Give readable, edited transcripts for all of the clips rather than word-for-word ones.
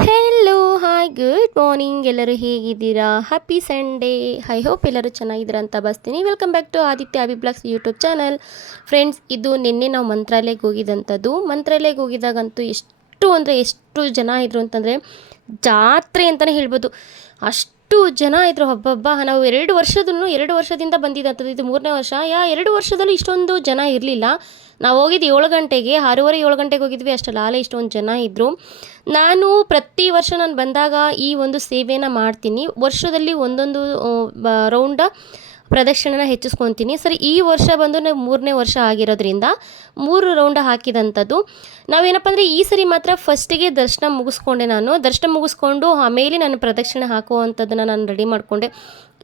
Hello hi good morning. ಎಲ್ಲರೂ ಹೇಗಿದ್ದೀರಾ? Happy Sunday. I hope ಎಲ್ಲರೂ ಚೆನ್ನಾಗಿದ್ದೀರಾ ಅಂತ ಬಸ್ತೀನಿ. Welcome back to Aditya Abhi blogs YouTube channel. Friends, ಇದು ನಿನ್ನೆ ನಾವು ಮಂತ್ರಾಲಯಕ್ಕೆ ಹೋಗಿದ್ದಂಥದ್ದು. ಮಂತ್ರಾಲಯಕ್ಕೆ ಹೋಗಿದ್ದಾಗಂತೂ ಎಷ್ಟು ಜನ ಇದ್ರು ಅಂತಂದರೆ ಜಾತ್ರೆ ಅಂತಲೇ ಹೇಳ್ಬೋದು. ಅಷ್ಟು ಜನ ಇದ್ದರು. ಹಬ್ಬ ನಾವು 2 ವರ್ಷದಿಂದ ಬಂದಿದ್ದಂಥದ್ದು. ಇದು 3ನೇ ವರ್ಷ. 2 ವರ್ಷದಲ್ಲೂ ಇಷ್ಟೊಂದು ಜನ ಇರಲಿಲ್ಲ. ನಾವು ಹೋಗಿದ್ದು 7 ಗಂಟೆಗೆ, 6:30 7 ಗಂಟೆಗೆ ಹೋಗಿದ್ವಿ. ಅಷ್ಟಲ್ಲ ಆಲೇ ಇಷ್ಟೊಂದು ಜನ ಇದ್ದರು. ನಾನು ಪ್ರತಿ ವರ್ಷ ನಾನು ಬಂದಾಗ ಈ ಒಂದು ಸೇವೆನ ಮಾಡ್ತೀನಿ. ವರ್ಷದಲ್ಲಿ ಒಂದೊಂದು ರೌಂಡ ಪ್ರದಕ್ಷಿಣೆನ ಹೆಚ್ಚಿಸ್ಕೊತೀನಿ. ಸರಿ, ಈ ವರ್ಷ ಬಂದು ನಾವು 3ನೇ ವರ್ಷ ಆಗಿರೋದ್ರಿಂದ 3 ರೌಂಡ ಹಾಕಿದಂಥದ್ದು. ನಾವೇನಪ್ಪ ಅಂದರೆ ಈ ಸರಿ ಮಾತ್ರ ಫಸ್ಟಿಗೆ ದರ್ಶನ ಮುಗಿಸ್ಕೊಂಡೆ. ದರ್ಶನ ಮುಗಿಸ್ಕೊಂಡು ಆಮೇಲೆ ನಾನು ಪ್ರದಕ್ಷಿಣೆ ಹಾಕುವಂಥದ್ದನ್ನು ನಾನು ರೆಡಿ ಮಾಡಿಕೊಂಡೆ.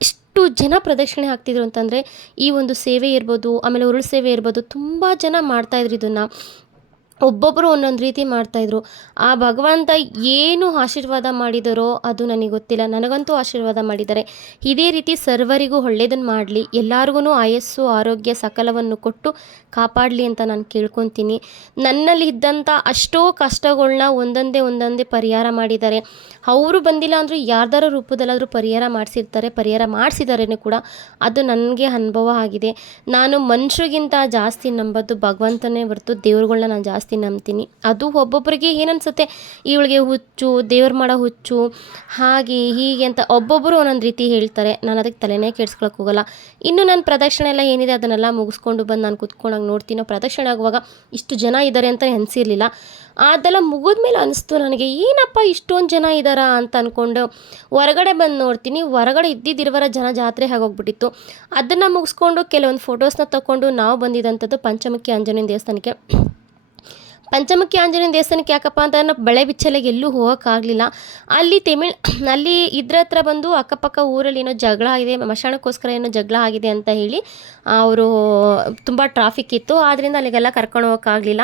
ಇಷ್ಟು ಜನ ಪ್ರದಕ್ಷಿಣೆ ಹಾಕ್ತಿದ್ರು ಅಂತಂದರೆ ಈ ಒಂದು ಸೇವೆ ಇರ್ಬೋದು, ಆಮೇಲೆ ಉರುಳು ಸೇವೆ ಇರ್ಬೋದು, ತುಂಬ ಜನ ಮಾಡ್ತಾಯಿದ್ರು ಇದನ್ನು. ಒಬ್ಬೊಬ್ಬರು ಒಂದೊಂದು ರೀತಿ ಮಾಡ್ತಾಯಿದ್ರು. ಆ ಭಗವಂತ ಏನು ಆಶೀರ್ವಾದ ಮಾಡಿದರೋ ಅದು ನನಗೆ ಗೊತ್ತಿಲ್ಲ. ನನಗಂತೂ ಆಶೀರ್ವಾದ ಮಾಡಿದ್ದಾರೆ. ಇದೇ ರೀತಿ ಸರ್ವರಿಗೂ ಒಳ್ಳೆಯದನ್ನು ಮಾಡಲಿ, ಎಲ್ಲರಿಗೂ ಆಯಸ್ಸು ಆರೋಗ್ಯ ಸಕಲವನ್ನು ಕೊಟ್ಟು ಕಾಪಾಡಲಿ ಅಂತ ನಾನು ಕೇಳ್ಕೊತೀನಿ. ನನ್ನಲ್ಲಿ ಇದ್ದಂಥ ಅಷ್ಟೋ ಕಷ್ಟಗಳನ್ನ ಒಂದೊಂದೇ ಪರಿಹಾರ ಮಾಡಿದ್ದಾರೆ. ಅವರು ಬಂದಿಲ್ಲ ಅಂದರೂ ಯಾರ್ದಾರ ರೂಪದಲ್ಲಾದರೂ ಪರಿಹಾರ ಮಾಡಿಸಿದಾರೇನೂ ಕೂಡ. ಅದು ನನಗೆ ಅನುಭವ ಆಗಿದೆ. ನಾನು ಮನುಷ್ಯರಿಗಿಂತ ಜಾಸ್ತಿ ನಂಬೋದು ಭಗವಂತನೇ ಹೊರತು ದೇವ್ರುಗಳ್ನ ನಾನು ಜಾಸ್ತಿ ನಂಬ್ತೀನಿ. ಅದು ಒಬ್ಬೊಬ್ಬರಿಗೆ ಏನನ್ಸುತ್ತೆ, ಇವಳಿಗೆ ಹುಚ್ಚು, ದೇವ್ರು ಮಾಡೋ ಹುಚ್ಚು, ಹಾಗೆ ಹೀಗೆ ಅಂತ ಒಬ್ಬೊಬ್ಬರು ಒಂದೊಂದು ರೀತಿ ಹೇಳ್ತಾರೆ. ನಾನು ಅದಕ್ಕೆ ತಲೆನೇ ಕೆಡ್ಸ್ಕೊಳಕ್ಕೆ ಹೋಗಲ್ಲ. ಇನ್ನು ನನ್ನ ಪ್ರದಕ್ಷಿಣೆ ಎಲ್ಲ ಏನಿದೆ ಅದನ್ನೆಲ್ಲ ಮುಗಿಸ್ಕೊಂಡು ಬಂದು ನಾನು ಕುತ್ಕೊಂಡಾಗ ನೋಡ್ತೀನಿ. ಪ್ರದಕ್ಷಿಣೆ ಆಗುವಾಗ ಇಷ್ಟು ಜನ ಇದ್ದಾರೆ ಅಂತ ಅನಿಸಿರಲಿಲ್ಲ. ಅದೆಲ್ಲ ಮುಗಿದ್ಮೇಲೆ ಅನಿಸ್ತು ನನಗೆ, ಏನಪ್ಪ ಇಷ್ಟೊಂದು ಜನ ಇದ್ದಾರಾ ಅಂತ ಅಂದ್ಕೊಂಡು ಹೊರಗಡೆ ಬಂದು ನೋಡ್ತೀನಿ. ಹೊರಗಡೆ ಇದ್ದಿದ್ದಿರುವರ ಜನ ಜಾತ್ರೆ ಆಗೋಗ್ಬಿಟ್ಟಿತ್ತು. ಅದನ್ನು ಮುಗಿಸ್ಕೊಂಡು ಕೆಲವೊಂದು ಫೋಟೋಸ್ನ ತಗೊಂಡು ನಾವು ಬಂದಿದ್ದಂಥದ್ದು ಪಂಚಮುಖಿ ಆಂಜನೇಯನ ದೇವಸ್ಥಾನಕ್ಕೆ. ಪಂಚಮುಖಿ ಆಂಜನೇಯನ ದೇವಸ್ಥಾನಕ್ಕೆ ಯಾಕಪ್ಪ ಅಂತಂದ್ರೆ ಬಳೆ ಬಿಚ್ಚಲೆಗೆ ಎಲ್ಲೂ ಹೋಗೋಕ್ಕಾಗಲಿಲ್ಲ. ಅಲ್ಲಿ ಇದ್ರ ಹತ್ರ ಬಂದು ಅಕ್ಕಪಕ್ಕ ಊರಲ್ಲಿ ಏನೋ ಜಗಳ ಆಗಿದೆ, ಮಶಾಣಕ್ಕೋಸ್ಕರ ಏನೋ ಜಗಳ ಆಗಿದೆ ಅಂತ ಹೇಳಿ ಅವರು ತುಂಬ ಟ್ರಾಫಿಕ್ ಇತ್ತು. ಆದ್ದರಿಂದ ಅಲ್ಲಿಗೆಲ್ಲ ಕರ್ಕೊಂಡು ಹೋಗೋಕ್ಕಾಗಲಿಲ್ಲ.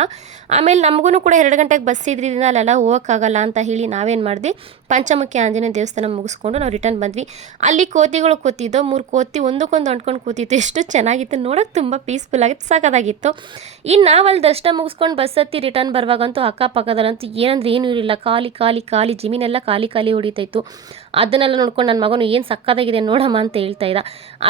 ಆಮೇಲೆ ನಮಗೂ ಕೂಡ 2 ಗಂಟೆಗೆ ಬಸ್ ಇದ್ರಿಂದ ಅಲ್ಲೆಲ್ಲ ಹೋಗೋಕ್ಕಾಗಲ್ಲ ಅಂತ ಹೇಳಿ ನಾವೇನು ಮಾಡಿದ್ವಿ, ಪಂಚಮುಖಿ ಆಂಜನೇಯ ದೇವಸ್ಥಾನ ಮುಗಿಸ್ಕೊಂಡು ನಾವು ರಿಟರ್ನ್ ಬಂದ್ವಿ. ಅಲ್ಲಿ ಕೋತಿಗಳು ಕೂತಿದ್ದೋ, 3 ಕೋತಿ ಒಂದಕ್ಕೊಂದು ಅಂಟ್ಕೊಂಡು ಕೂತಿತ್ತು. ಎಷ್ಟು ಚೆನ್ನಾಗಿತ್ತು ನೋಡೋಕೆ, ತುಂಬ ಪೀಸ್ಫುಲ್ ಆಗಿತ್ತು, ಸಾಕಾಗಿತ್ತು. ಇನ್ನು ನಾವು ಅಲ್ಲಿ ದರ್ಶನ ಮುಗಿಸ್ಕೊಂಡು ಬಸ್ ಹತ್ತಿ ರಿಟರ್ನ್ ಬರುವಾಗಂತೂ ಅಕ್ಕಪಕ್ಕದಲ್ಲಂತೂ ಏನಂದ್ರೆ ಏನೂ ಇರಲಿಲ್ಲ. ಖಾಲಿ ಜಮೀನೆಲ್ಲ ಖಾಲಿ ಹೊಡಿತಾಯಿತ್ತು. ಅದನ್ನೆಲ್ಲ ನೋಡ್ಕೊಂಡು ನನ್ನ ಮಗನು ಏನು ಸಕ್ಕತ್ತಾಗಿದೆ ನೋಡಮ್ಮ ಅಂತ ಹೇಳ್ತಾ ಇದ್ದ.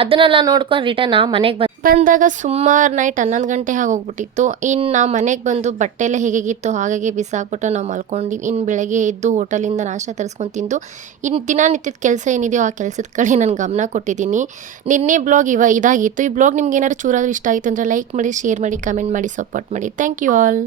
ಅದನ್ನೆಲ್ಲ ನೋಡ್ಕೊಂಡು ರಿಟರ್ನ್ ನಾವು ಮನೆಗೆ ಬಂದಾಗ ಸುಮಾರು ನೈಟ್ 11 ಗಂಟೆ ಆಗೋಗ್ಬಿಟ್ಟಿತ್ತು. ಇನ್ನು ನಾವು ಮನೆಗೆ ಬಂದು ಬಟ್ಟೆ ಎಲ್ಲ ಹೇಗಿತ್ತು ಹಾಗೆ ಬಿಸಾಕ್ಬಿಟ್ಟು ನಾವು ಮಲ್ಕೊಂಡು ಇನ್ನು ಬೆಳಗ್ಗೆ ಎದ್ದು ಹೋಟೆಲಿಂದ ನಾಷ್ಟ ತರಿಸ್ಕೊಂಡು ತಿಂದು ಇನ್ನು ದಿನನಿತ್ಯದ ಕೆಲಸ ಏನಿದೆಯೋ ಆ ಕೆಲಸದ ಕಡೆ ನಾನು ಗಮನ ಕೊಟ್ಟಿದ್ದೀನಿ. ನಿನ್ನೆ ಬ್ಲಾಗ್ ಇದಾಗಿತ್ತು. ಈ ಬ್ಲಾಗ್ ನಿಮ್ಗೆ ಏನಾದ್ರು ಚೂರಾದರೂ ಇಷ್ಟ ಆಯಿತು ಅಂದರೆ ಲೈಕ್ ಮಾಡಿ, ಶೇರ್ ಮಾಡಿ, ಕಮೆಂಟ್ ಮಾಡಿ, ಸಪೋರ್ಟ್ ಮಾಡಿ. Thank you all.